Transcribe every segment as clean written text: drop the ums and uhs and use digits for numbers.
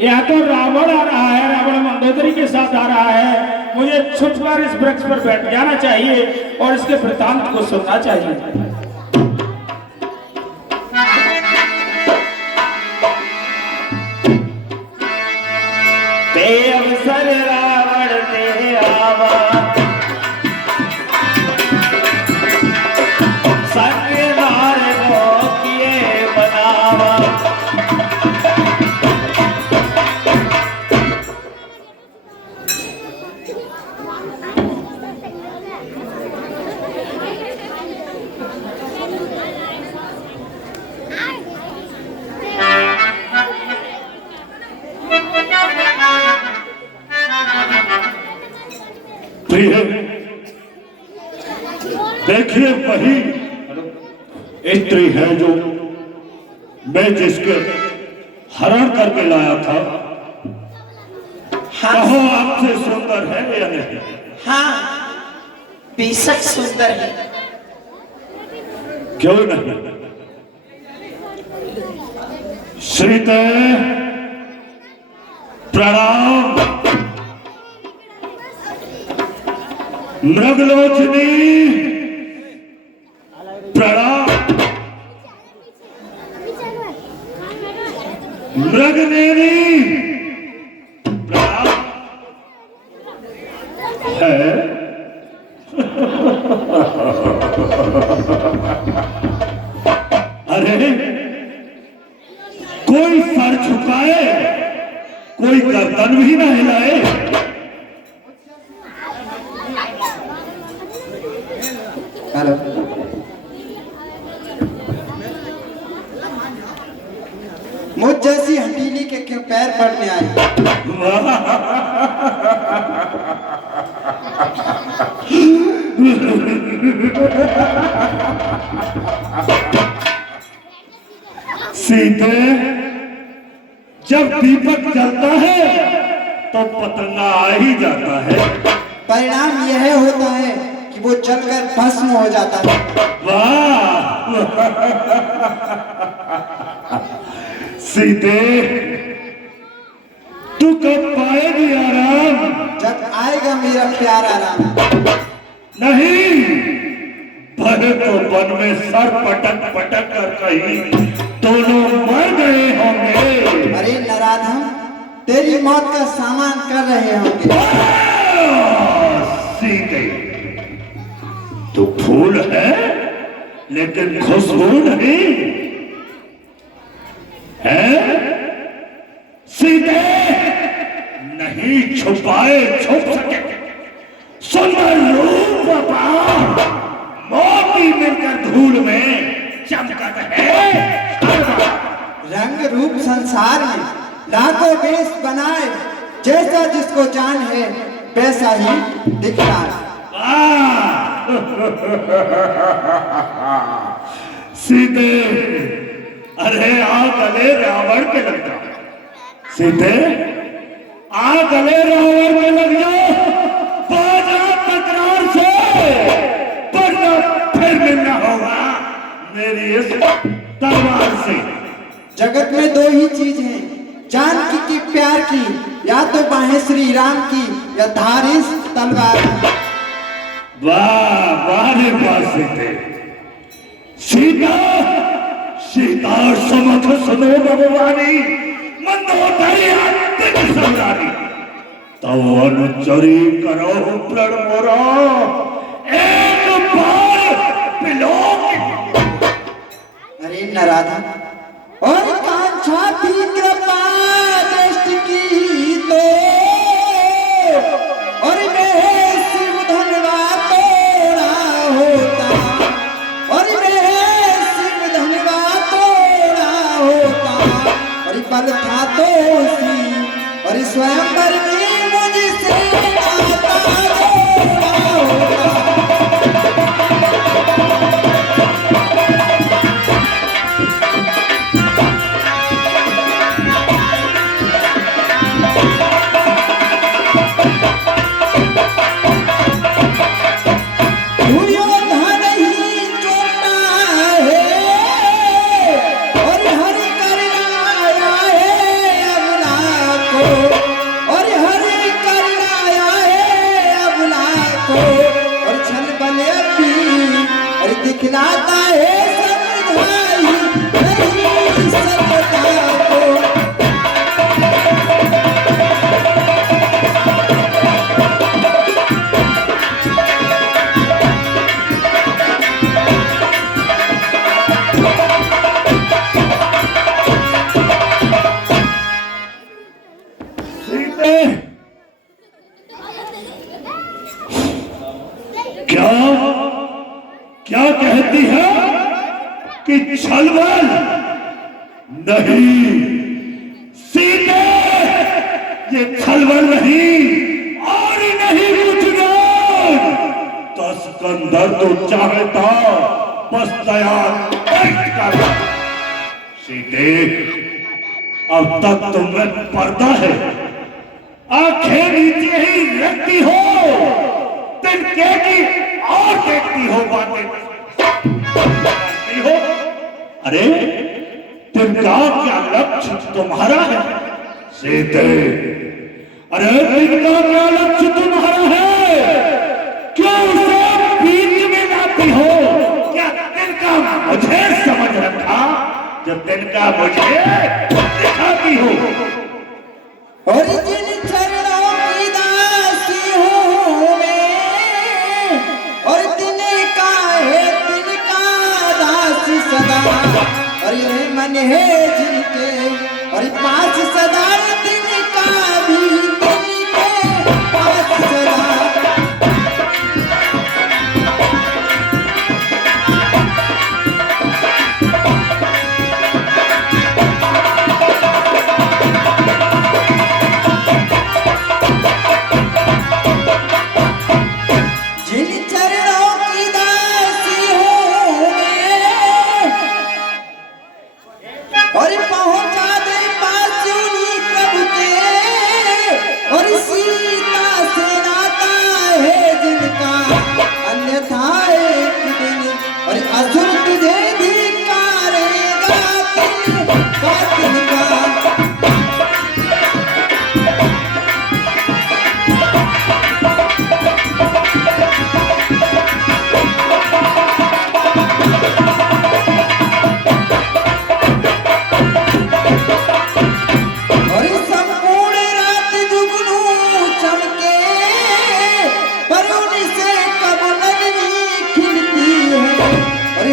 यहाँ तो रावण आ रहा है, रावण मंदोदरी के साथ आ रहा है। मुझे छुपकर इस वृक्ष पर बैठ जाना चाहिए और इसके वृतांत को सुनना चाहिए। अवसर रावण ते आवा, संगदार को किए बनावा। देखिए वही स्त्री है जो मैं जिसके हरण करके लाया था। हाँ, कहो आपसे सुंदर है या नहीं? हाँ, बेशक सुंदर है। क्यों नहीं? श्रीते प्रणाम। मृगलोचनी प्रणाम। मृगनेनी प्रणाम। है अरे कोई सर झुकाए, कोई गर्दन भी न हिलाए। हेलो, मुझ जैसी हटीली के क्यों पैर पड़ने आए? सीते, जब दीपक जलता है तो पतंगा आ ही जाता है। परिणाम यह होता है कि वो जलकर भस्म हो जाता है। वाह सीते, तू कब पाएगी आराम? जब आएगा मेरा प्यारा राम। नहीं, भले तो वन में सर पटक पटक कर कहीं दोनों मर गए होंगे। अरे नराधम, तेरी मौत का सामान कर रहे होंगे। सीते, तू फूल है लेकिन खुशबू नहीं है। सीते, नहीं छुपाए छुप सके सुंदर रूप मोती मिलकर धूल में चमकत है। रंग रूप संसार में लाखों वेश बनाए, जैसा जिसको जान है वैसा ही दिखता है। सीते, अरे आ गले रावण के लग जाओ। सीते, आ गले रावण के लग जाओ। बाजा तकरार से वरना फिर मिलना होगा मेरी इस तलवार से। जगत में दो ही चीज हैं, जानकी की प्यार की, या तो बाहें श्री राम की या धारी तलवार की। वाह वाह रे वाह सीते। सीता, सीता समख सुनो भगवानी, मंदोदरी अंतिम सम्राटी। तव अनुचरी करो प्रण मोरा, एक बार बिलोक। अरे नराधम, और कांछा भी कृपा दृष्टि की तो, और मैं शिव धनवा तोड़ा होता, और मैं शिव धनवा तोड़ा होता, और बल था तो उसी, और स्वयं पर भी मुझसे आता जोड़ा होता। नहीं सीते, ये छलवल नहीं और ही नहीं कुछ नहीं। तो सिकंदर तो चाहता बस तैयार बैठ कर। सीते अब तक तुम्हें पर्दा है, आंखें नीचे ही रखती हो, तिनके की और देखती हो, बातें हो। अरे तिनका क्या लक्ष्य तुम्हारा है सीते? अरे तिनका क्या लक्ष्य तुम्हारा है? क्यों उसे बीच में लाती हो? क्या तिनका मुझे समझ रखा जो तिनका मुझे दिखाती हो? और जिन चरणों की दासी हूँ मैं, और तिनका है तिनका दासी सदा, और ये मन है जिनके और पास सदा, तिनका भी तिनके पास सदा। और पहुंचा दे पास उन्हीं प्रभु के, और सीता से नाता है जिनका, अन्यथा एक दिन और असुर तुझे धिक्कारेगा तिनका।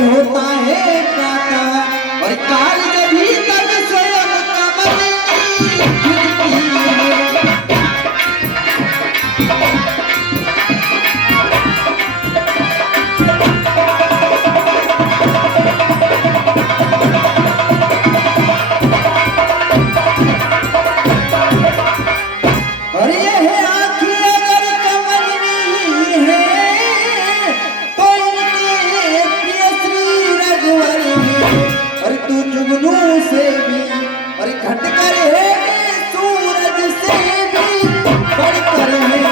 होता है प्रातः और काल जभी तक स्वयं कमल खिलती है। और यह आँखें अगर कमल नहीं है तो इनके प्रिय श्री रघुवर है। और तू जुगनू से भी और घटकर है, सूरज से भी बढ़कर है।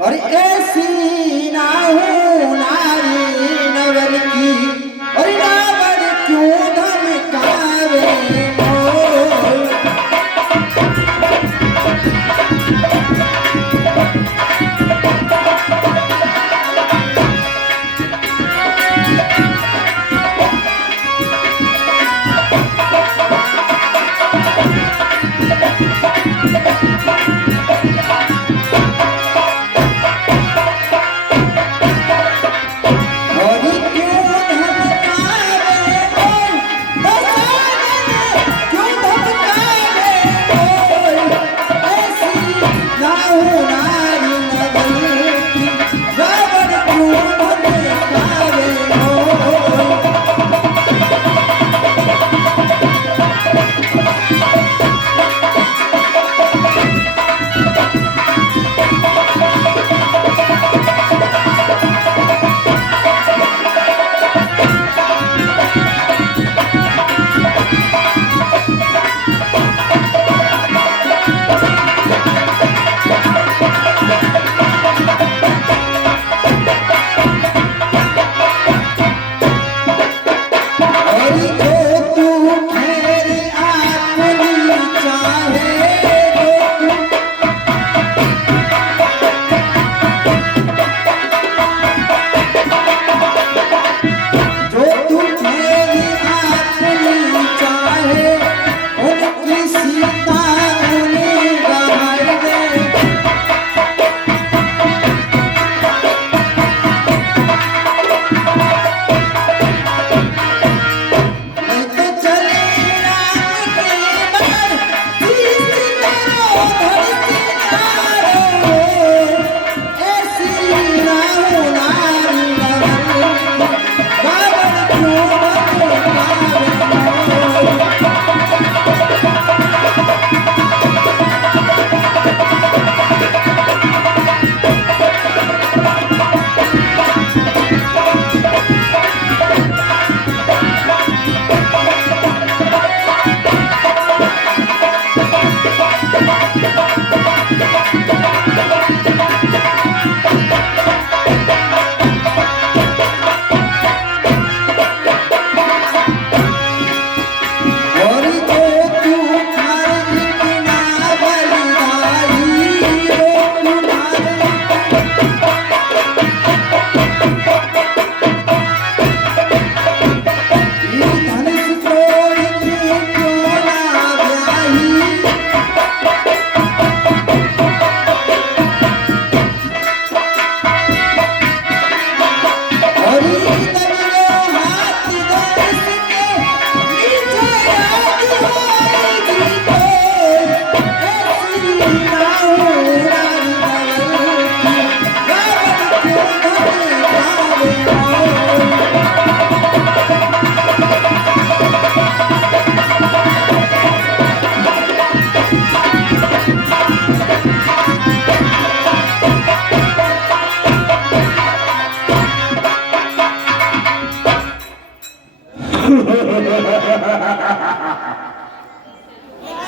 और ऐसी ना हो नारी नवल की, और रावण क्यों धमकावे मोर।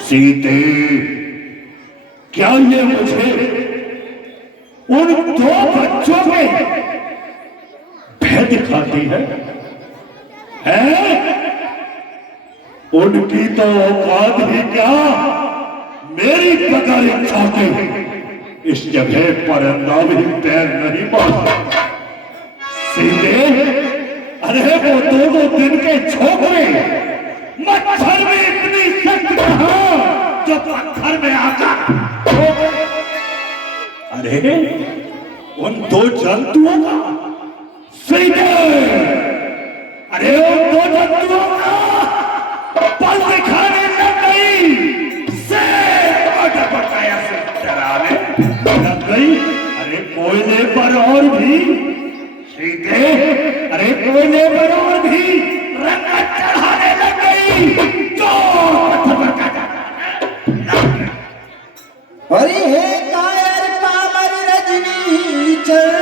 सीते, क्या ये मुझे उन दो बच्चों के भय दिखाती है? उनकी तो औकात ही क्या, मेरी बगैर इच्छा के इस जगह पर अंधा भी पैर नहीं मारता। सीधे, अरे वो दो दिन के छोकरे मच्छर में इतनी शक्ति कहां जो पत्थर में आकर, अरे उन दो जंतुओं का सीधे, अरे उन दो जंतुओं का पल दिखाने लग गई से पटाया से डराने लग गई। अरे कोयले पर और भी सीधे, अरे कोयले पर और भी रंगत चढ़ाने लग गई जो पत्थर पर अरे हे कायर पामर रजनी चल,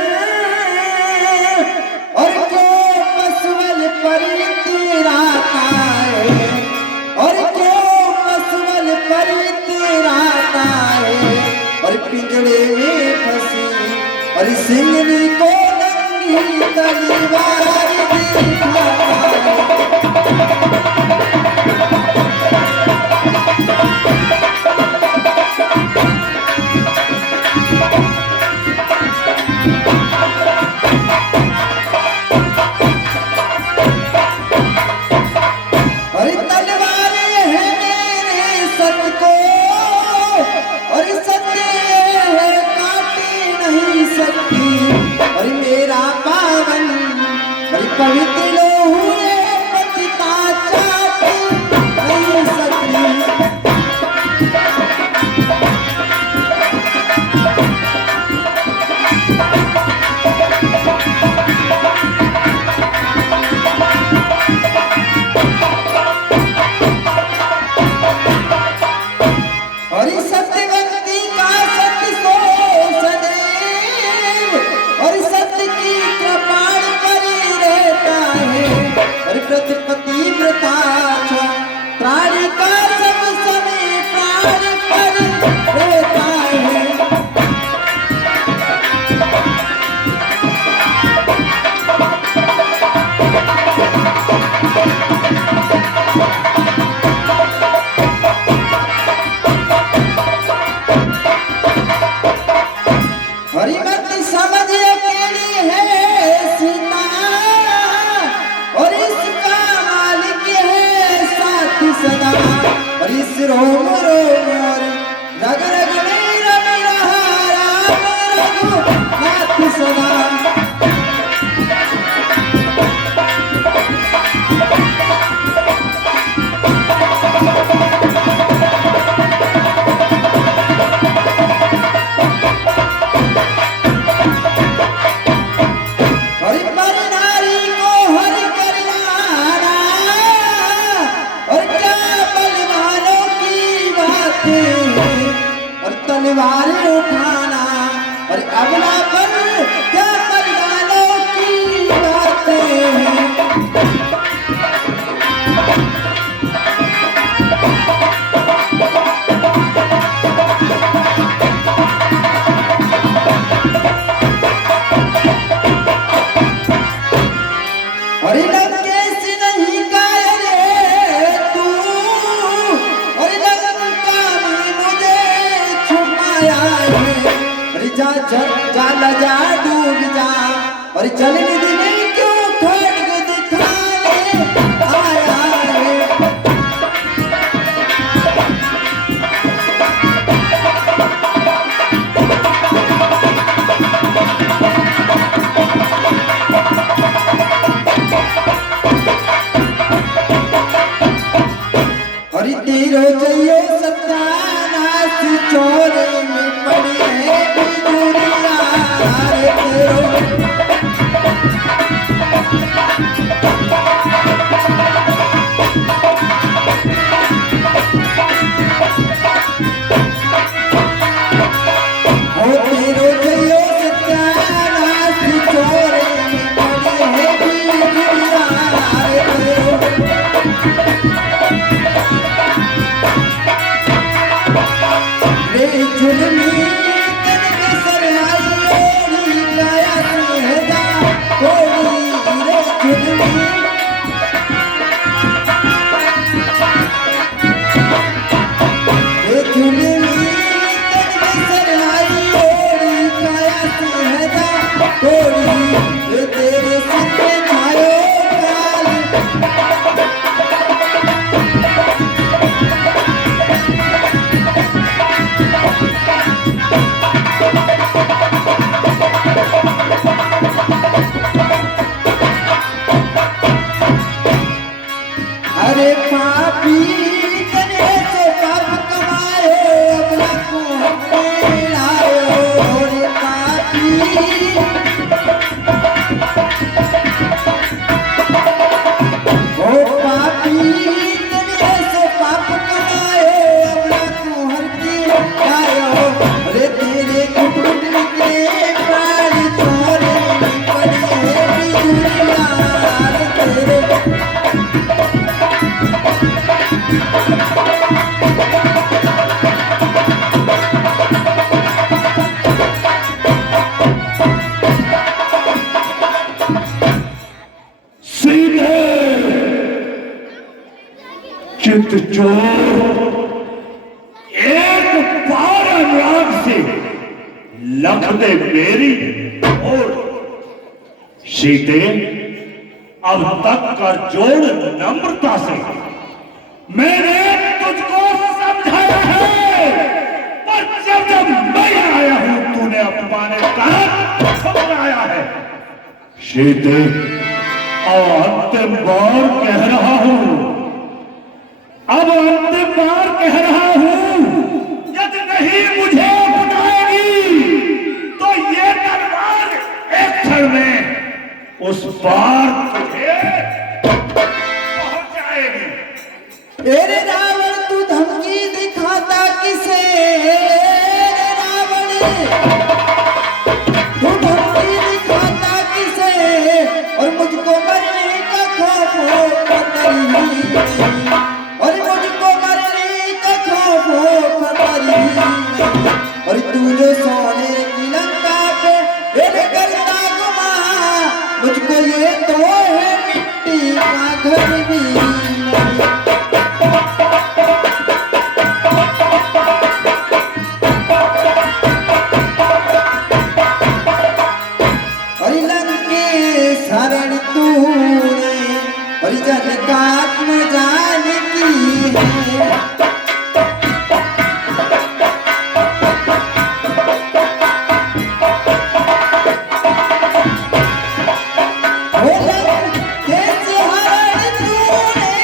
और क्यों पसवल पर तेरा काए, और क्यों पसवल पर तेरा काए, और पिंजड़े में फंसी और सिंगनी को नंगी तलवार दिखाए। पवित्र हुए पतिता चाटी नहीं सकती। और सत्यवंती का सत्य सो सदैव, और सत्य की कृपाण और प्रतिपति व्रता प्राणी का सब समय प्राण पर रहता है। हरिमति समझ अकेली है सीता, और इसका मालिक है साथी सदा, और इस रोम रोम और रग रग में रम रहा राम रघुनाथ सदा। तलवार उठाना और अगला पर क्या मर्दानों की बातें हैं। और लंकेश नहीं कायर तू, और लंका में मुझे छुपाया है। जा जा डूब जा, और जल निधि में क्यों खड्ग दिखाने आया है। और तेरो जइयो सत्यानाश चोरे में पड़ी है बिजुरिया रे तेरो। ओ तेरो जइयो सत्यानाश चोरे में पड़ी है बिजुरिया रे तेरो। पापी तने से पाप कमाए अब लाखों हमने लायो रे पापी ओ पापी तने से पाप कमाए अब लाखों हमने लायो रे तेरे घुट निकले प्राण छोड़े पड़े बिजुलिया रे तेरे सीधे चित चोर एक बार अनुराग से लख दे मेरी और सीधे अब तक कर जोड़ नम्रता से मैंने तुझको समझाया है, पर जब जब मैं आया हूं तूने अपमाने का ठुकराया है। सीधे अंतिम बार कह रहा हूं, अब अंतिम बार कह रहा हूं, यदि नहीं मुझे उठाएगी तो ये तलवार एक क्षण में उस पार तुझे पहुंच जाएगी। तेरे रावण तू धमकी दिखाता किसे रे रावण तू धमकी दिखाता किसे और मुझको मरने का खौफ हो खतरी और मुझको मरने का खौफ हो खतरी और तू जो सोने की लंका पे मेरे करता गुमा मुझको ये तो है मिट्टी का घर भी शरण तूने परिजन का आत्म जान की है कैसे हरण तूने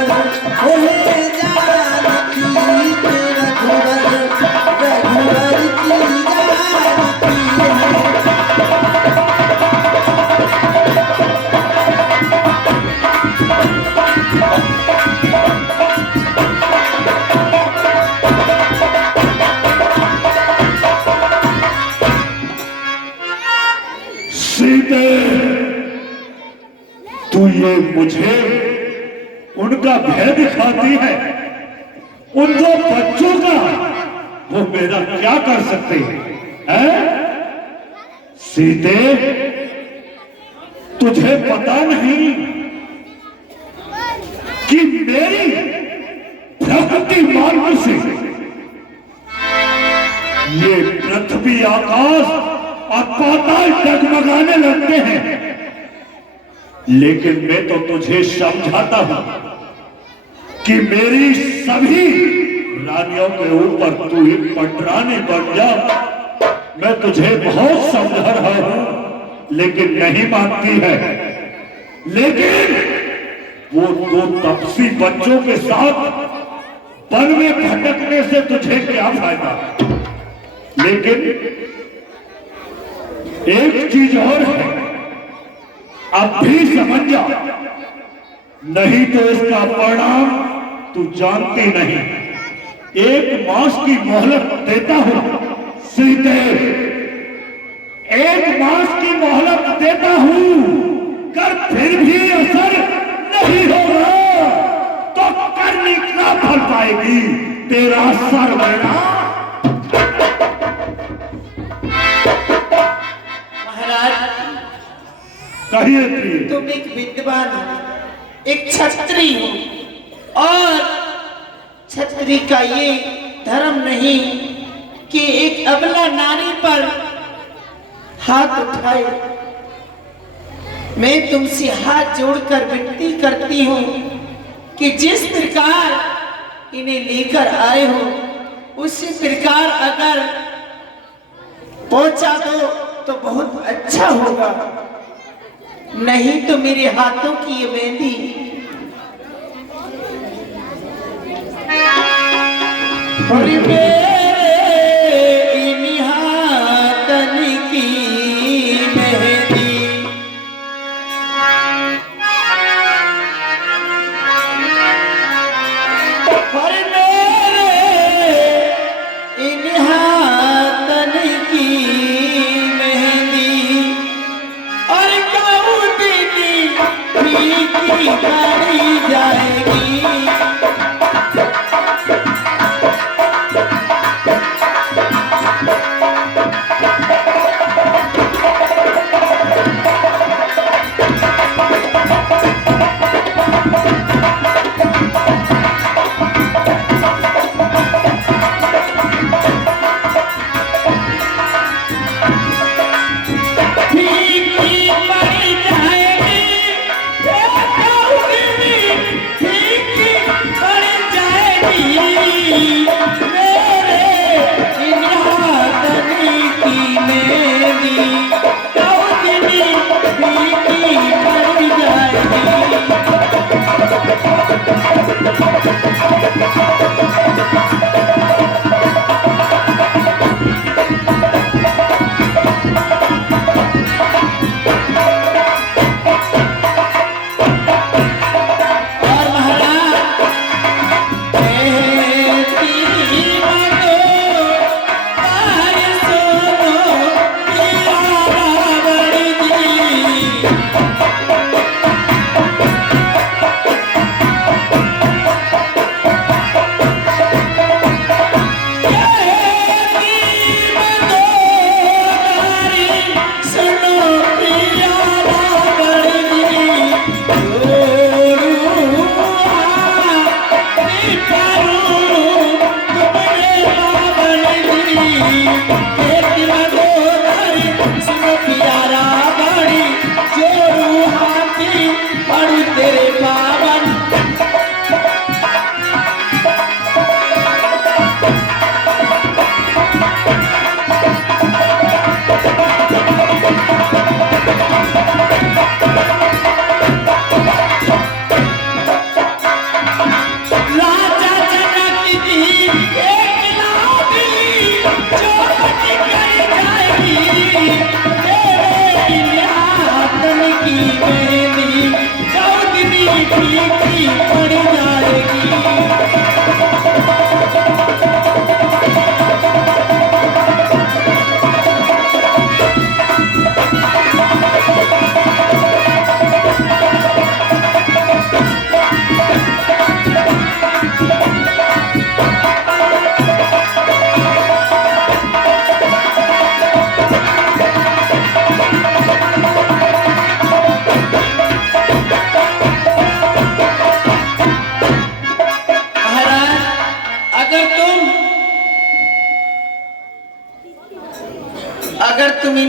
रघुवर ओहे जानकी के रघुवर रघुवर की जानकी है। सीते, तू ये मुझे उनका भय दिखाती है, उन दो बच्चों का वो मेरा क्या कर सकते हैं? सीते, तुझे पता नहीं कि मेरी प्रकृति मार्ग से ये पृथ्वी आकाश और पाताल डगमगाने लगते हैं, लेकिन मैं तो तुझे समझाता हूं कि मेरी सभी रानियों के ऊपर तू एक पटरानी बन जा। मैं तुझे बहुत समझा रहा हूं, लेकिन नहीं मानती है। लेकिन वो दो तपसी बच्चों के साथ वन में भटकने से तुझे क्या फायदा? लेकिन एक चीज और है, अब भी समझ जा, नहीं तो इसका परिणाम तू जानती नहीं। एक मास की मोहलत देता हूं सीते, एक मास की मोहलत देता हूं, कर फिर भी असर नहीं होगा तो करनी क्या फल पाएगी तेरा सर मेरा। कहिए प्रिय। तुम एक विद्वान हो, एक छत्री हो, और छत्री का ये धर्म नहीं कि एक अबला नारी पर हाथ उठाए। मैं तुमसे हाथ जोड़कर विनती करती हूँ कि जिस प्रकार इन्हें लेकर आए हो उसी प्रकार अगर पहुंचा दो तो बहुत अच्छा होगा, नहीं तो मेरे हाथों की ये मेहंदी और मेरे इन हाथन की मेहंदी और मेरे इन हाथन की मेहंदी और फीकी पड़ी जाएगी।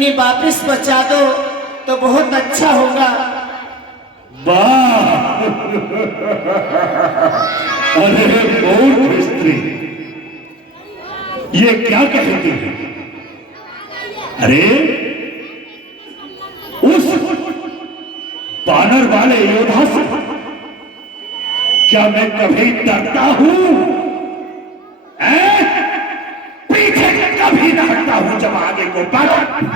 इन्हें वापस बचा दो तो बहुत अच्छा होगा। वाह! अरे मूर्ख स्त्री, ये क्या कहती है? अरे उस बानर वाले योद्धा से क्या मैं कभी डरता हूं? पीछे कभी न हटता हूं जब आगे को बढ़ता हूं।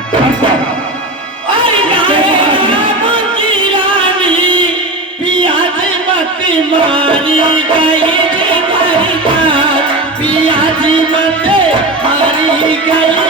मारी गई पियाजी मत मारी गई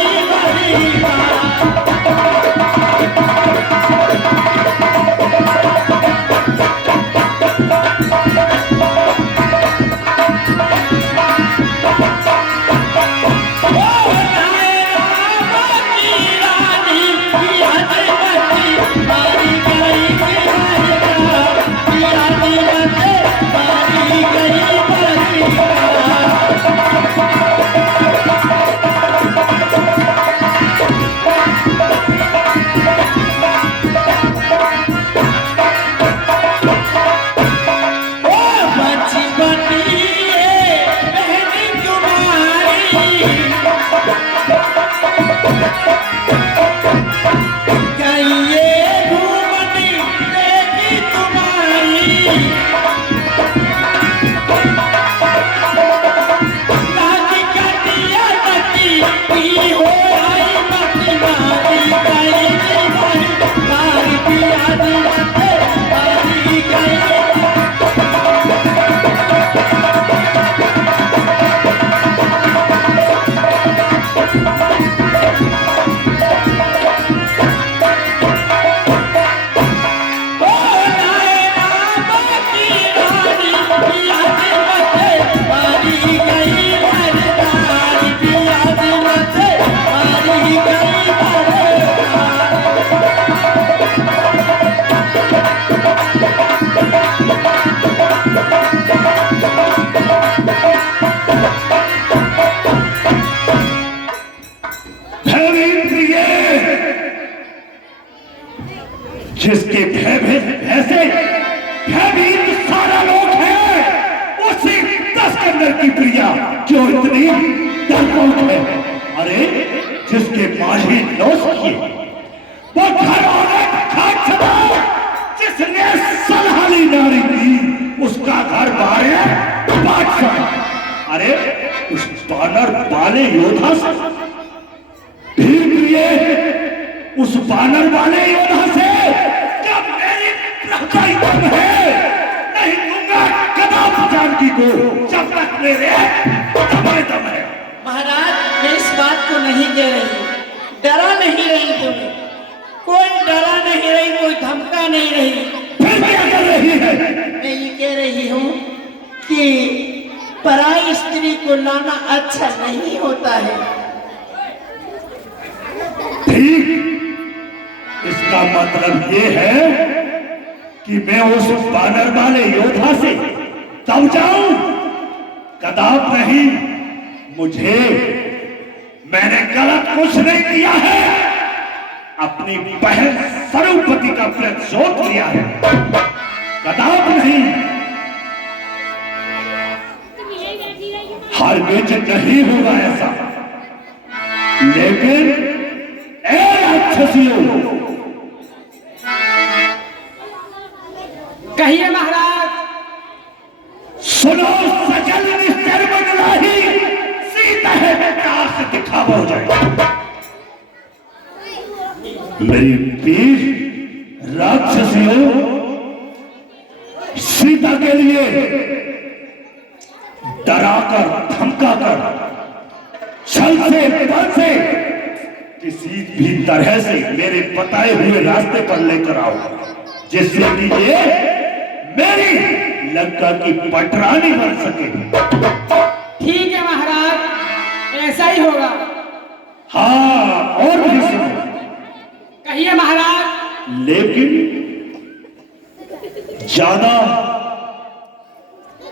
जिसके ऐसे भयभीत सारा लोग हैं, उसी 10 अंदर की प्रिया जो इतनी डरपोक है। अरे जिसके माझी नौस किए वो घर जिसने सलहाली नारी थी उसका घर बादशाह। अरे उस बानर वाले योद्धा से भी प्रिय, उस बानर वाले योद्धा से जब मेरी प्रहकारी दम है, नहीं दूंगा कदम जानकी को जब तक मेरे दम है। महाराज मैं इस बात को नहीं कह रही, डरा नहीं रही तुम्हें, कोई डरा नहीं रही, कोई धमका नहीं रही। फिर क्या कर रही है? मैं ये कह रही हूँ कि पराई स्त्री को लाना अच्छा नहीं होता है। ठीक, इसका मतलब ये है कि मैं उस बानर वाले योद्धा से तब जाऊं, कदाप नहीं। मुझे मैंने गलत कुछ नहीं किया है, अपनी बहन सरूपति का प्रतिशोध किया है, कदाप नहीं। हरगिज नहीं होगा ऐसा। लेकिन राक्षसियों, कहिए महाराज। सुनो, सजल निश्चर बदलाही सीता है बेकार से दिखावा हो जाए। मेरी वीर राक्षसियों, सीता के लिए डराकर धमकाकर छल से बल से किसी भी तरह से मेरे बताए हुए रास्ते पर लेकर आओ, जिससे कि ये मेरी लंका की पटरानी बन सके। ठीक है महाराज, ऐसा ही होगा। हाँ, और भी सुनो। कहिए महाराज। लेकिन ज्यादा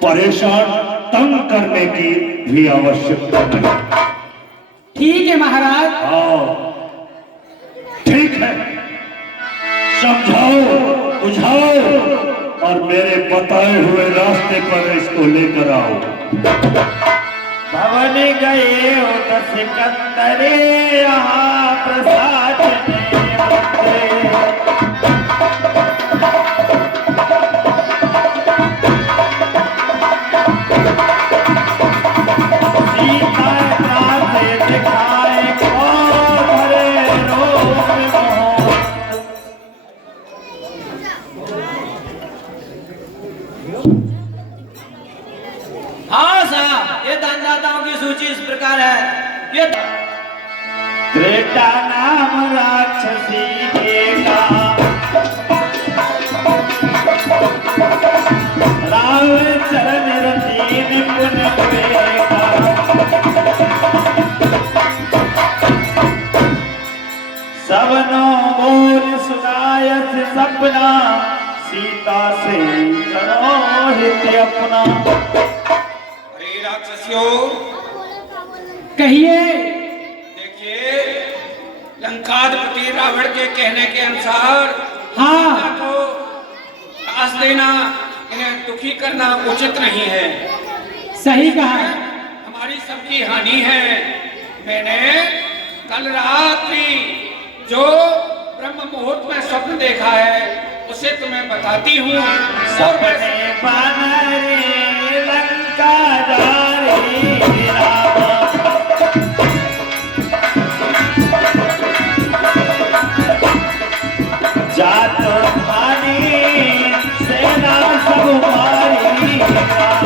परेशान तंग करने की भी आवश्यकता नहीं। ठीक है महाराज। हाँ ठीक है, समझाओ, बुझाओ और मेरे बताए हुए रास्ते पर इसको लेकर आओ। भवन गए हो तो सिकंदरे, यहाँ प्रसाद में मंत्रे। सीता प्राते दिखाए को भरे रोग मोह। हाँ साहब, ये दानदाताओं की सूची इस प्रकार है। ये त्रेता नाम राक्षसी देखा, राम चरण रति निपुण विवेका। सबनो बोल सुनायस सपना, सीता से करो हित अपना। अरे राक्षसियों, कहिए। देखिए, लंकाधिपति रावण के कहने के अनुसार हाँ। सीता को त्रास देना, इन्हें दुखी करना उचित नहीं है। सही कहा। हमारी सबकी हानि है। मैंने कल रात्रि जो ब्रह्म मुहूर्त में स्वप्न देखा है उसे तुम्हें बताती हूँ। सपने बनरे लंका जा रे राम, जात भानी सेना सब मारी राम।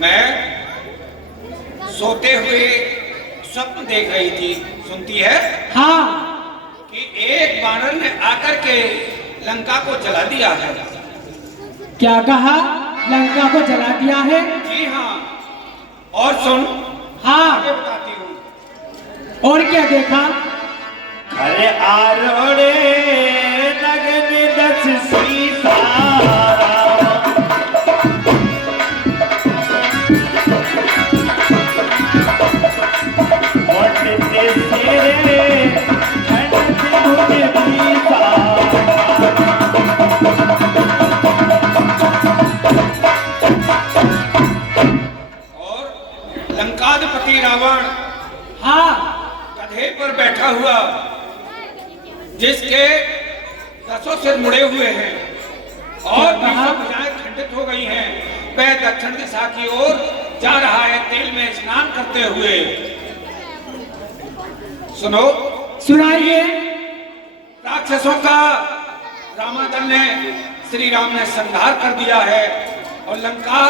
मैं सोते हुए स्वप्न देख रही थी, सुनती है हाँ। कि एक वानर ने आकर के लंका को जला दिया है। क्या कहा? लंका को जला दिया है? जी हाँ, और सुन, हाँ। आगे बताती हूँ। और क्या देखा? घर आरोड़े नगन दस सीता राम, मोटते सिरे खंड मुझे बीता। और लंकाधिपति रावण हाँ। गधे पर बैठा हुआ, जिसके 10 सिर मुड़े हुए हैं और बीसों भुजाएं खंडित हो गई हैं, वह दक्षिण दिशा की ओर जा रहा है तेल में स्नान करते हुए। सुनो, सुनाइए। राक्षसों का रामादल ने, श्री राम ने संहार कर दिया है और लंका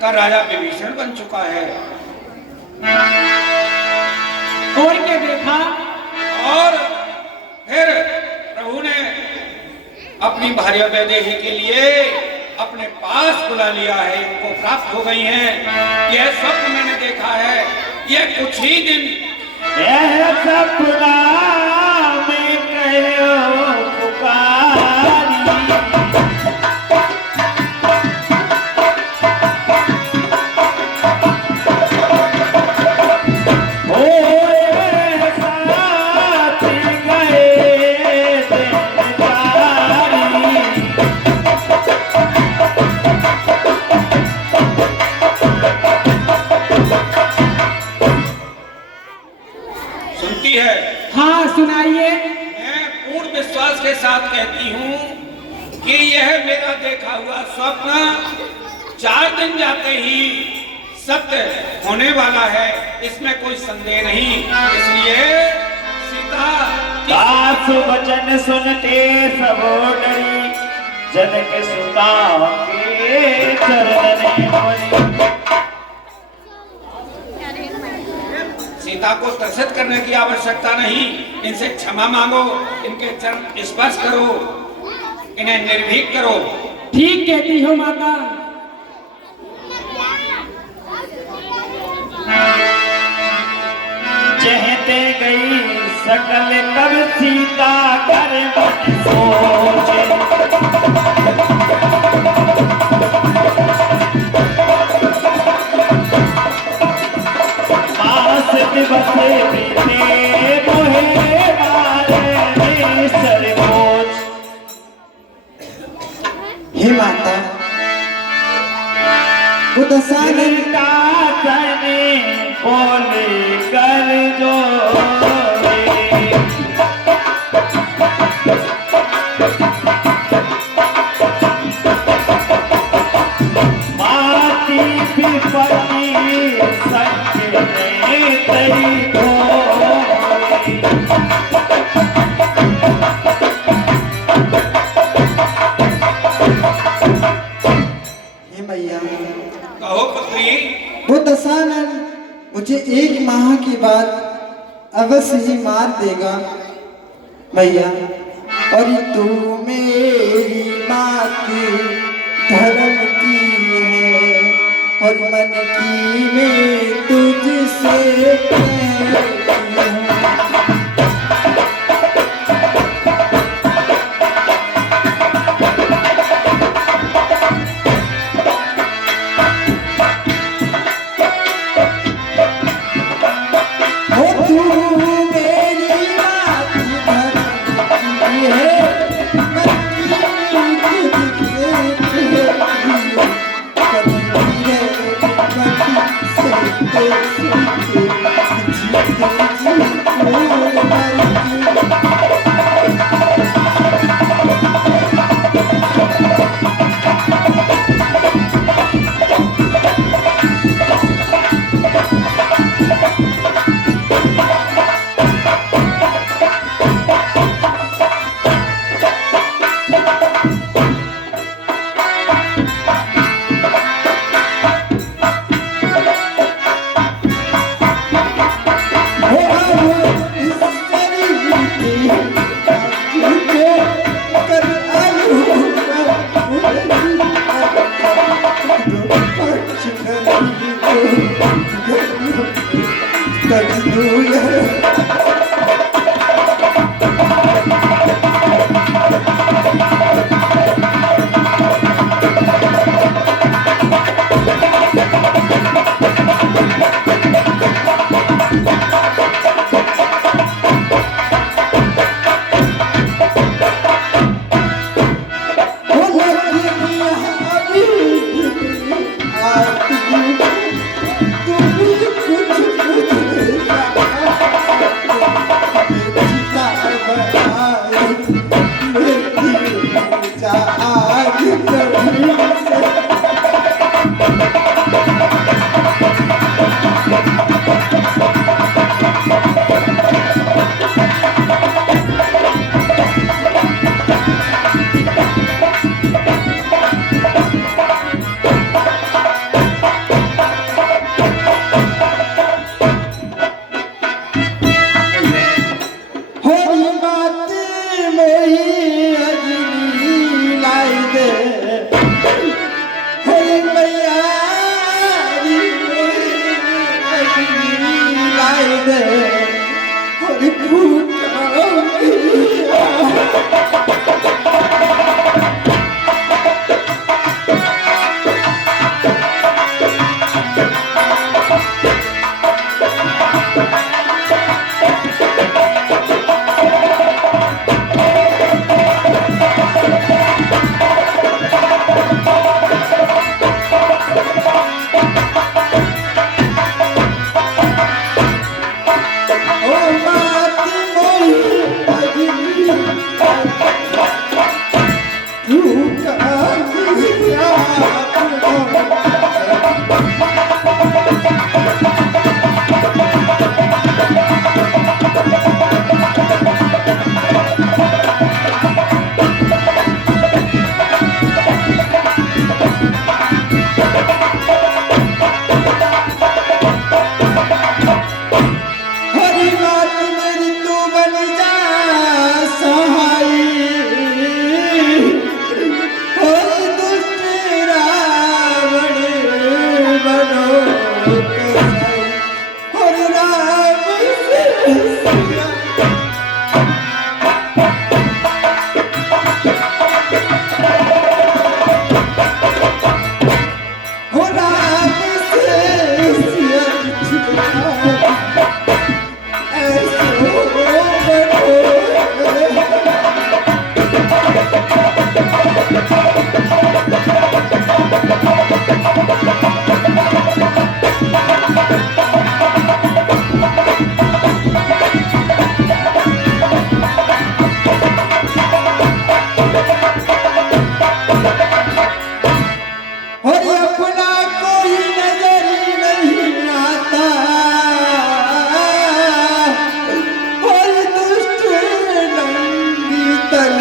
का राजा विभीषण बन चुका है। और क्या देखा? और फिर प्रभु ने अपनी भार्या वैदेही के लिए अपने पास बुला लिया है, इनको प्राप्त हो गई हैं। यह स्वप्न मैंने देखा है, यह कुछ ही दिन। यह सपना में कहो पुकारी, होए साथ गए दिलदारी। सुनती है? हाँ, सुनाइए। मैं पूर्ण विश्वास के साथ कहती हूँ कि यह मेरा देखा हुआ स्वप्न 4 दिन जाते ही सत्य होने वाला है, इसमें कोई संदेह नहीं। इसलिए सीता दास वचन सुनते सबो डरी, जनक सुता के चरण परी। सीता को त्रसित करने की आवश्यकता नहीं, इनसे क्षमा मांगो, इनके चरण स्पर्श करो, इन्हें निर्भीक करो। ठीक कहती हो माता। चहते गई सकल तब सीता कर मन सोचे, हे माता वो दसानन तने बोल कर जो माती विपत्ति संग तेरी हे मैया कहो पुत्री। वो दसानन मुझे 1 माह के बाद अवश्य ही मार देगा मैया। और तू मेरी माती धर्म की है और मन की मैं तुझसे कहती हूँ।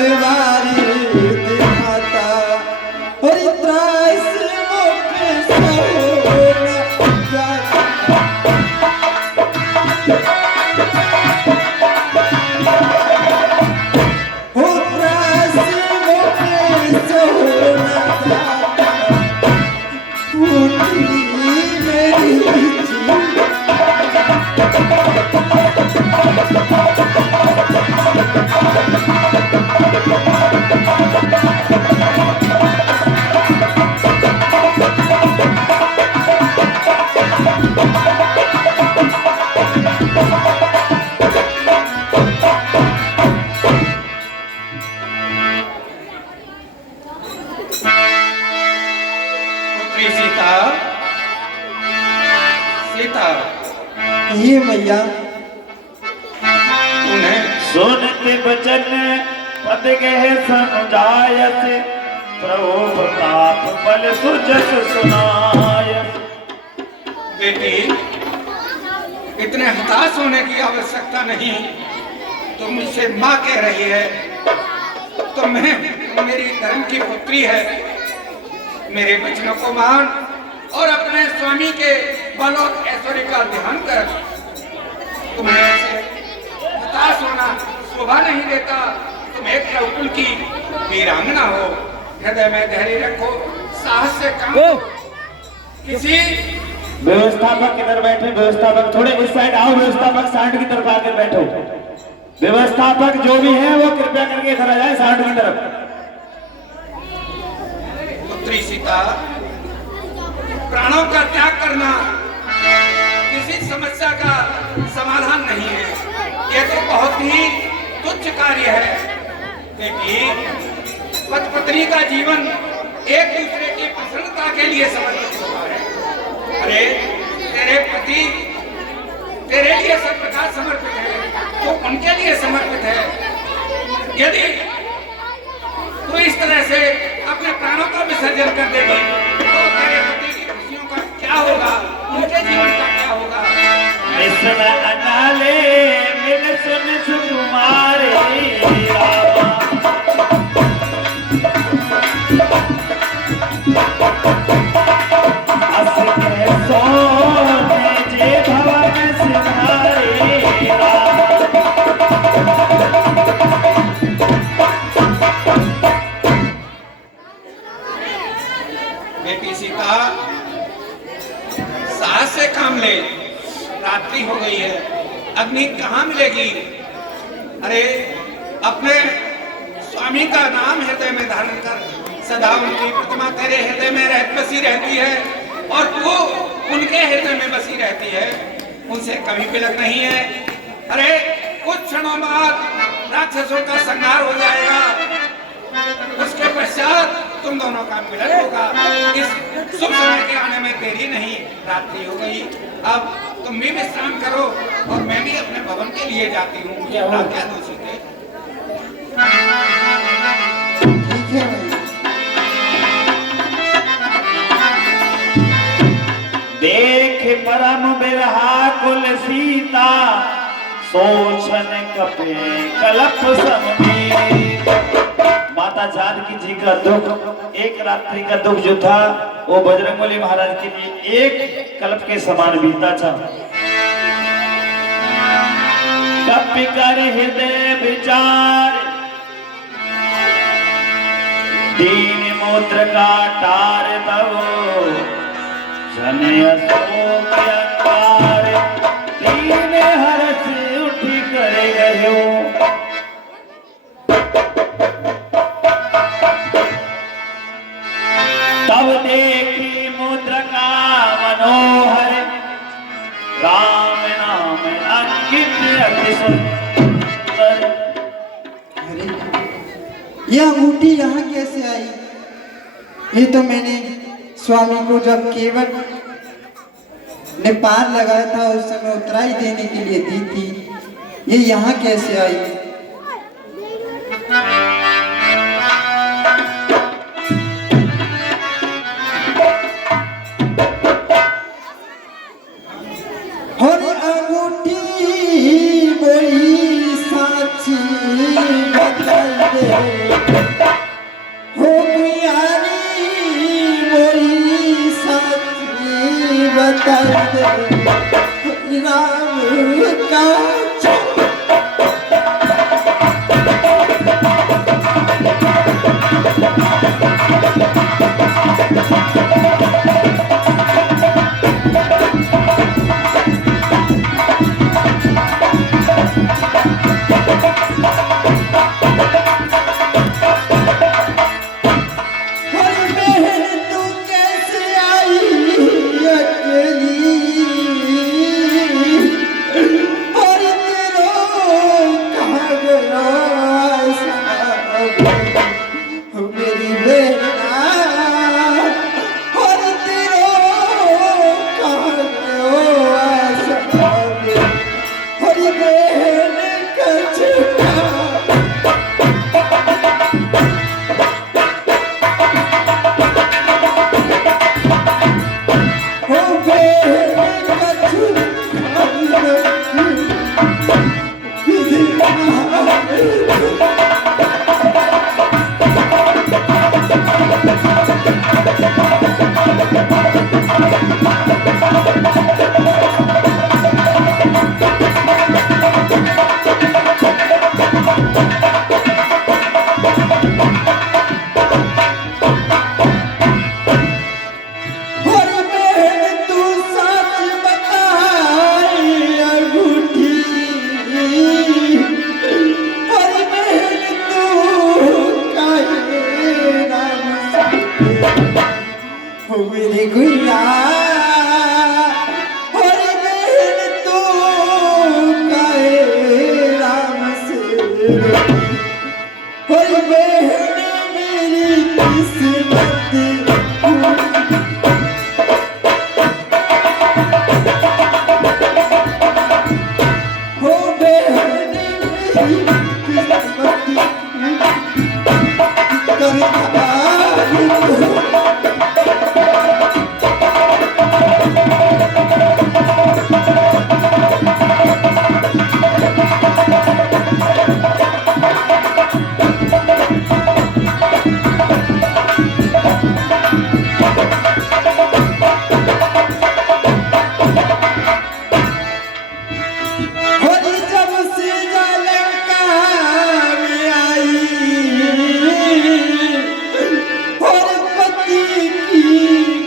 तलवारी दिखाता और त्रास मोके सोना जाता हो त्रास मोके सोना जाता फूटी मेरी जी पुत्री सीता, सीता, ये मैया उन्हें सुनते बचन पद कह सनुजायस प्रभु प्रताप बल सुजस सुनाय। बेटी, इतने हताश होने की आवश्यकता नहीं। तुम मुझसे माँ कह रही है, तो मैं मेरी धर्म की पुत्री है। मेरे वचनों को मान और अपने स्वामी के बल और ऐश्वर्य का ध्यान कर। तुम्हें ऐसे हताश होना शोभा नहीं देता। तुम एक रघुकुल की वीरांगना हो। हृदय में धैर्य रखो, साहस से काम लो। किसी व्यवस्थापक किधर बैठे? व्यवस्थापक थोड़े इस साइड आओ। व्यवस्थापक साइड की तरफ आकर बैठो। व्यवस्थापक जो भी है वो कृपया करके इधर आ जाए साइड की तरफ। पुत्री सीता, प्राणों का त्याग करना किसी समस्या का समाधान नहीं है। यह तो बहुत ही तुच्छ कार्य है। बेटी, पति पत्नी का जीवन एक दूसरे की प्रसन्नता के लिए समर्पित होता है। अरे तेरे पति तेरे लिए सब प्रकार समर्पित है, तो उनके लिए समर्पित है। यदि तू इस तरह से अपने प्राणों का विसर्जन कर देगी तो तेरे पति की खुशियों का क्या होगा, उनके जीवन का क्या होगा? अनाले मिल सुन सुकुमारे रामा अस के सोने जे भवन सिंहारे रामा। बेटी सीता, साहस से काम ले। रात्रि हो गई है, अग्नि कहाँ मिलेगी? अरे अपने स्वामी का नाम हृदय में धारण कर। सदा उनकी प्रतिमा तेरे हृदय में बसी रहती है और तू उनके हृदय में बसी रहती है। उनसे कभी विलग नहीं है। अरे कुछ क्षणों बाद राक्षसों का संहार हो जाएगा। उसके पश्चात तुम दोनों का मिलन होगा। इस शुभ समय के आने में देरी नहीं। रात्रि हो गई, अब तुम भी विश्राम करो और मैं भी अपने भवन के लिए जाती हूँ। मुझे आज्ञा दो सीते। ठीक है मैया। देख परम बिरहा कुल सीता सोचन कपे कलप समीप। माता जानकी जी का दुख, एक रात्रि का दुख जो था वो बजरंगबली महाराज के लिए एक कल्प के समान बीता था। कपि कर हृदय विचार दीन मूत्र का टार तब जने अशोक अंगार दीन हर्ष उठी करे गयो। तब देखी मुद्रिका मनोहर राम नाम अंकित अति सुंदर। अरे ये अंगूठी यहाँ कैसे आई? ये तो मैंने स्वामी को जब केवट ने पार लगाया था उस समय उतराई देने के लिए दी थी। ये यहाँ कैसे आई? और अंगूठी वही साची बदल दे हो मेरी गुड़िया और बहन तू काहे राम से और बहन मेरी किस्मत हो बहन मेरी किस्मत करता होली जब से जालंका में आई और पति की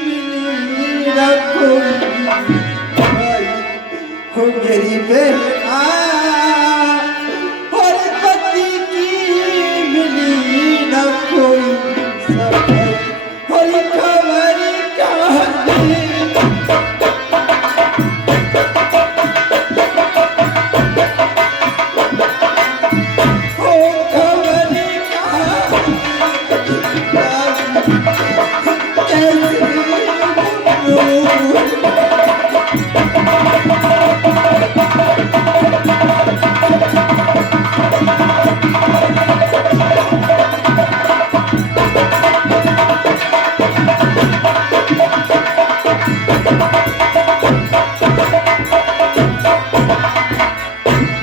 मिली रखो हो मेरी बेटा और पति की मिली न कोई सफर होली खबर कहानी हो खबर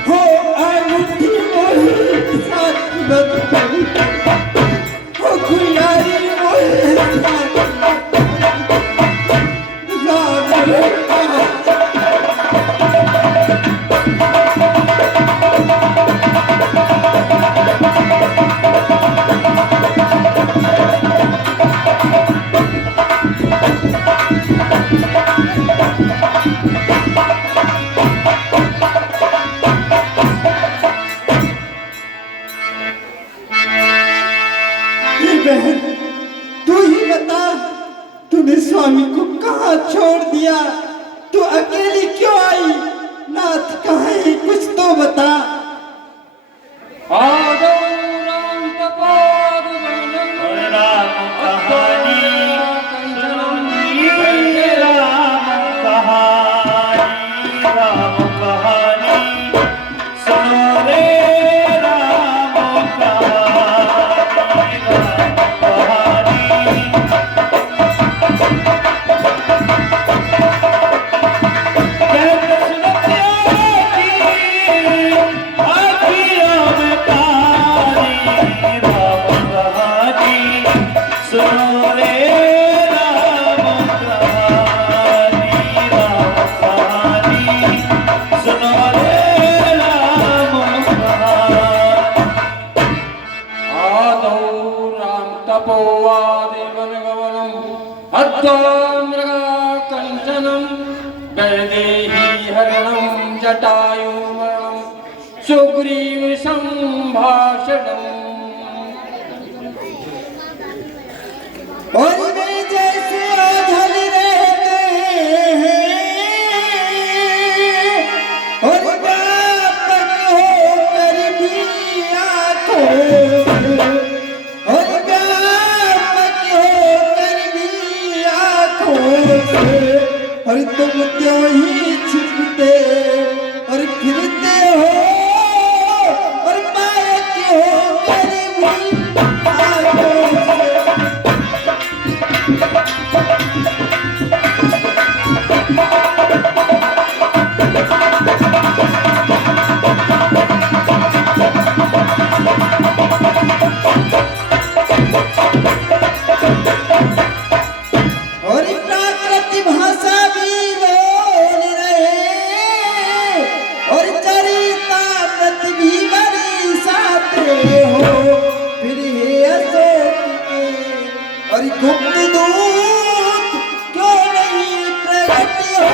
हो अंगूठी मोही साथ बदली हो गुयारी मोही साथ बहन तू ही बता तूने स्वामी को कहाँ छोड़ दिया तू अकेली क्यों आई नाथ कहाँ है कुछ तो बता राम कहानी राम कहानी सुनो रे राम कहानी कहते सुनते आखी राम कहानी राम कहानी सुनो रे राम कहानी सुनो रे राम कहानी आदौ राम तपोवादेवन गमनम् अद्वामृगाकञ्चनम् वैदेही हरणं जटायुमरणं सुग्रीव संभाषणम् और वे जैसे ओझल रहते हैं और व्यापक होकर भी आंखों और व्यापक होकर भी आंखों से और तुम क्यों ही छिपते और फिरते हो और मायक होकर भी आंखों से और प्राकृत भाषा भी बोल रहे और चरितामृत भी बरसाते हो फिर हे अशोक के और गुप्त दूत क्यों नहीं प्रकट हो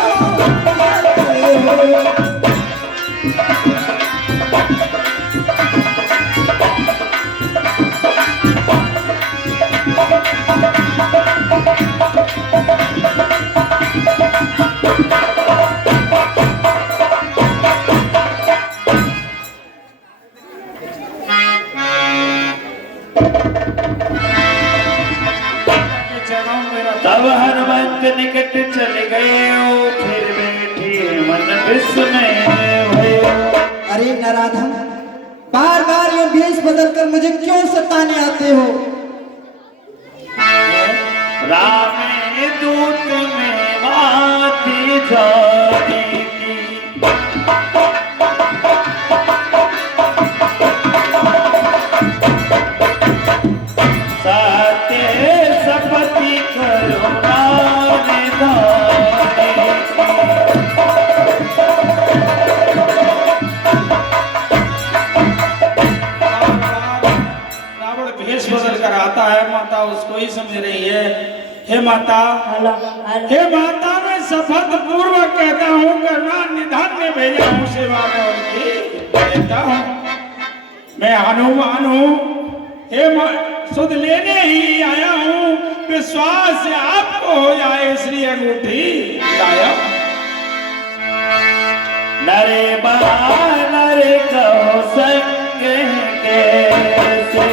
तब हनुमंत निकट चल गए फिर बैठे मन विस्मय हुए। अरे नराधम, बार बार ये भेष बदलकर मुझे क्यों सताने आते हो? राम दूत में माती जाने की सत्य सपति करुणा निधाने रावण भेष बदल कर आता है, माता उसको ही समझ रही है। हे माता, हे माता, मैं शपथ पूर्वक कहता हूँ करुणा निधान में भेजा हूँ सेवा में उनकी कहता हूँ। मैं हनुमान हूँ, हे सुध लेने ही आया हूँ, विश्वास से आपको हो जाए इसलिए अंगूठी लाया। नरे नरे कहो संग कैसे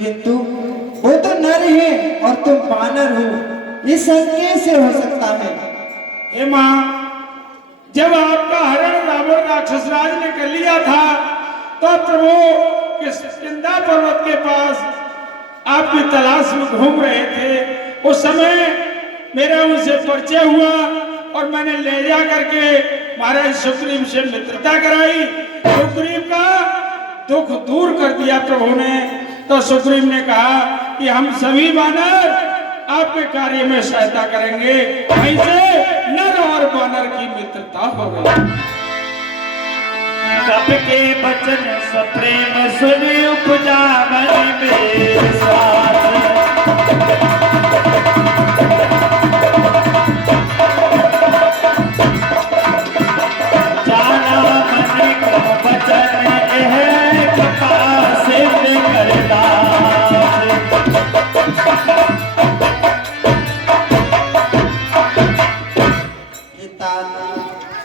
किंतु वो तो नर है और तुम वानर हो, ये संग कैसे हो सकता है? हे माँ, जब आपका हरण रावण राक्षस राज ने कर लिया था तो प्रभु इस किंदा पर्वत के पास आपकी तलाश में घूम रहे थे। उस समय मेरा उनसे परिचय हुआ और मैंने ले जा करके महाराज सुग्रीव से मित्रता कराई। सुग्रीव का दुख दूर कर दिया प्रभु ने। तो सुग्रीव ने कहा कि हम सभी वानर आपके कार्य में सहायता करेंगे। ऐसे नर और वानर की मित्रता हो गई। कप के बचन सप्रेम सुनि उपजा मन में विश्वास। जाना मन कप बचन है कपास करता।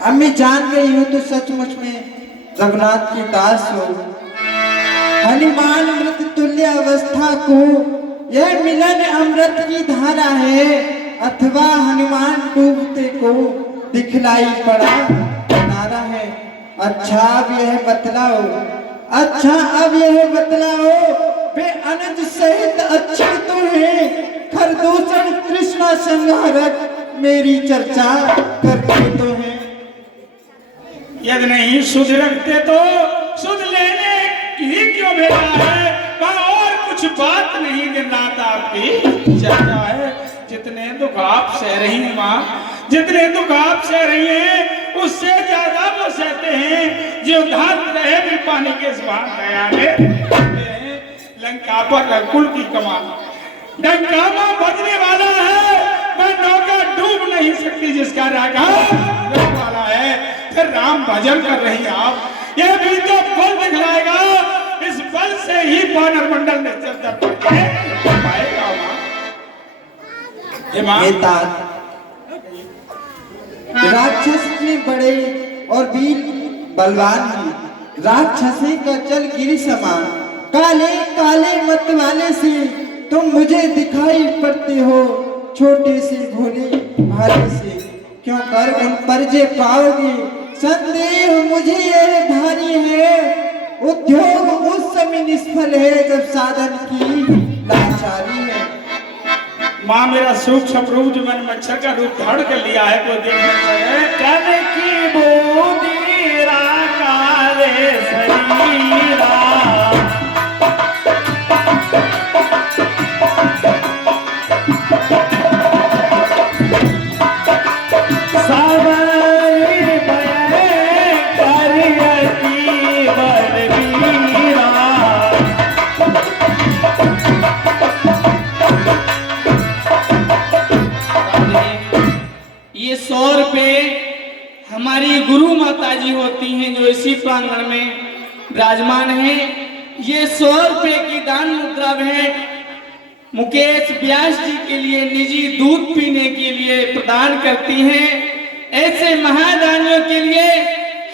अब मैं जान गई हूँ तो सचमुच में रघुनाथ की दास हो। हनुमान मृत तुल्य अवस्था को यह मिलन अमृत की धारा है, अथवा हनुमान डूबते को दिखलाई पड़ा किनारा है। अच्छा अब यह बतलाओ, अच्छा अब यह बतलाओ, वे अनुज सहित अच्छे तो है, खरदूषण कृष्णा संहारक मेरी चर्चा करते तो है। यदि नहीं सुध रखते तो सुध लेने ही क्यों भेजा है? वहाँ और कुछ बात नहीं, दिन रात आपकी चर्चा है। जितने दुख आप सह रही हैं माँ, जितने दुख आप सह रही हैं उससे ज्यादा वो सहते हैं जो धान रहे भी पानी के समान गया में। लंका पर रघुकुल की कमान डंका बजने वाला है, वह नौका डूब नहीं सकती जिसका रागा वाला है। फिर राम भजन कर रही हैं आप, यह भी तो बल दिखलाएगा। इस बल से ही वानर मंडल ने चर्चा पाएगा। राक्षस इतने बड़े और वीर बलवान की राक्षसी का जल गिरी समान, काले काले मत वाले से तुम मुझे दिखाई पड़ते हो, छोटे से भोले भाले से क्यों कर उन पर जे पाओगे। संदेह मुझे यह भारी है, उद्योग उस समय निष्फल है जब साधन की लाचारी है। माँ मेरा सूक्ष्म रूप जो मैंने मच्छर का रूप धारण कर लिया है वो देखना है। कल की बूंदी काले शरीरा ये 100 रुपए हमारी गुरु माता इसी प्रांगण में विराजमान है। ये 100 रुपए की दान मुद्रा भेंट मुकेश व्यास जी के लिए निजी दूध पीने के लिए प्रदान करती हैं। ऐसे महादानियों के लिए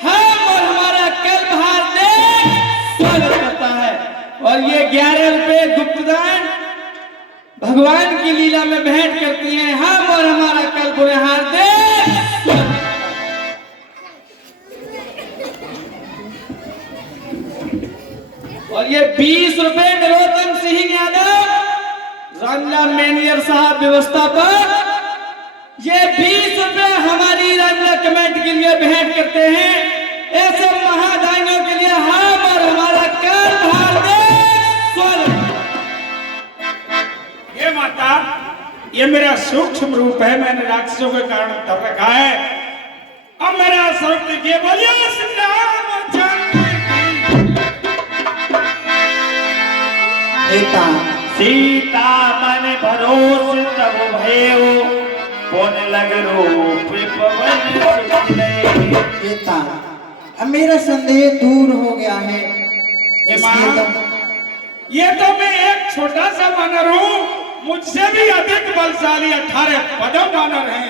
हम और हमारा कल्प हार्दिक स्वागत करता है। और ये 11 रुपए गुप्तदान भगवान की लीला में भेंट करती हैं। हम और हमारा कल्प हार्दिक स्वागत। और ये 20 रुपए नरोत्तम सिंह यादव रामला मैनेजर साहब व्यवस्थापक, ये 20 रुपए हमारी रामला कमेटी के लिए भेंट करते हैं। ऐसे महादानियों के लिए हम और हमारा कल्प हार्दिक स्वागत। ये माता, ये मेरा सूक्ष्म रूप है, मैंने राक्षसों के कारण धर रखा है। अब मेरा स्वरूप देखिए, बोलिए श्री रामचंद्र बेटा सीता मन भरोस तब भयो पुन लग रूप पवन सुतले। बेटा अब मेरा संदेह दूर हो गया है। हे इसलिए मां, ये तो मैं एक छोटा सा वानर हूँ, मुझसे भी अधिक बलशाली 18 पदम वानर हैं,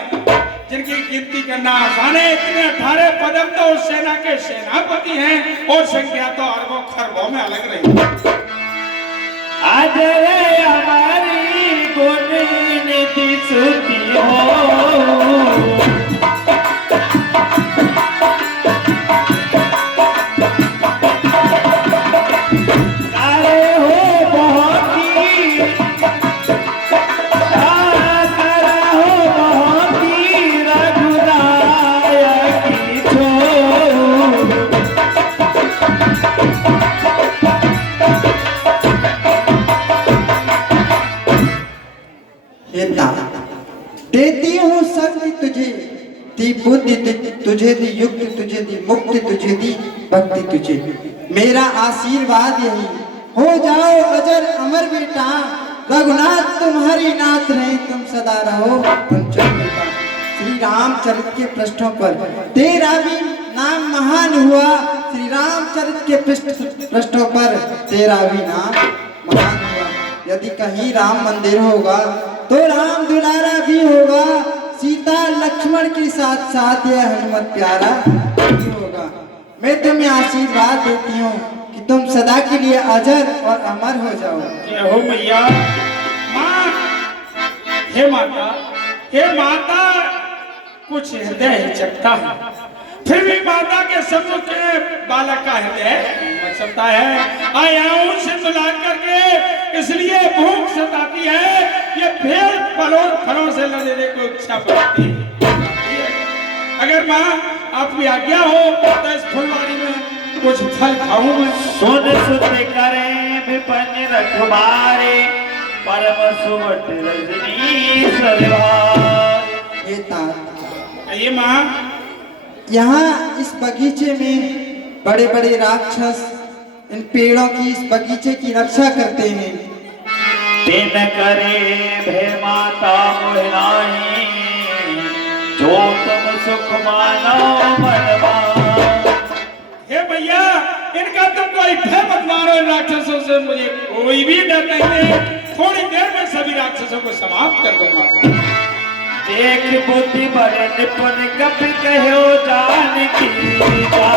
जिनकी गिनती करना आसान है। इतने 18 पदम तो उस सेना के सेनापति हैं, और संख्या तो अरबों खरबों में अलग रही। आज रे हमारी गुण निधि सुती हो, देती हूँ शक्ति तुझे, दी बुद्धि तुझे, दी युक्ति तुझे, दी मुक्ति तुझे, दी भक्ति तुझे। मेरा आशीर्वाद यही, हो जाओ अजर अमर बेटा। रघुनाथ तुम्हारी नाथ रहे, तुम सदा रहो पंचम बेटा। श्री रामचरित के पृष्ठों पर तेरा भी नाम महान हुआ। श्री रामचरित के पृष्ठों पर तेरा भी नाम महान हुआ। यदि कहीं राम मंदिर होगा तो राम दुलारा भी होगा। सीता लक्ष्मण के साथ साथ यह हनुमत प्यारा भी होगा। मैं तुम्हें आशीर्वाद देती हूँ कि तुम सदा के लिए अजर और अमर हो जाओ। जय हो मैया। माँ, हे माता, हे माता, कुछ हृदय हिचकता है, फिर भी माता के सम्मुख बालक का हृदय सकता है। आया हूं उसे बुला करके, इसलिए भूख सताती है। ये भेड़ फलों से लड़ने को इच्छा पड़ती है। अगर माँ आपकी आज्ञा हो तो इस फुलवारी में कुछ फल खाऊं मैं। सुन सुन करें विपन रखवारे, परम सुवट रजनी सरवार। ये ये माँ, यहाँ इस बगीचे में बड़े बड़े राक्षस इन पेड़ों की, इस बगीचे की रक्षा करते हैं। दिन करे भे माता मोहनाई, जो तुम सुख मानो मनवा। हे भैया, इनका तो कोई भय मत मारो। इन राक्षसों से मुझे कोई भी डर नहीं है। थोड़ी देर में सभी राक्षसों को समाप्त कर दूंगा। देख बुद्धि बड़े निपुण कपि कहो जान की जा।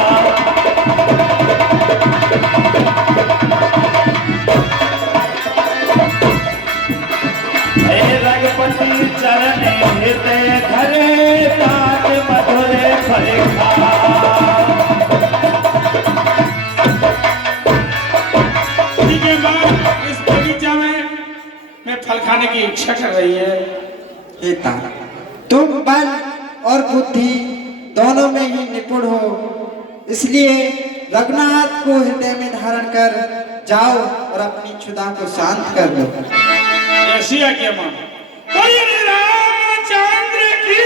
हे रघुपति चरण हृदय धरे, तात मधुर फल खा। ठीक है माँ, इस बगीचा में मैं फल खाने की इच्छा कर रही है। तुम बल और बुद्धि दोनों में ही निपुण हो, इसलिए रघुनाथ को हृदय में धारण कर जाओ और अपनी क्षुधा को शांत कर लो। ऐसी आज्ञा माँ। रामचंद्र की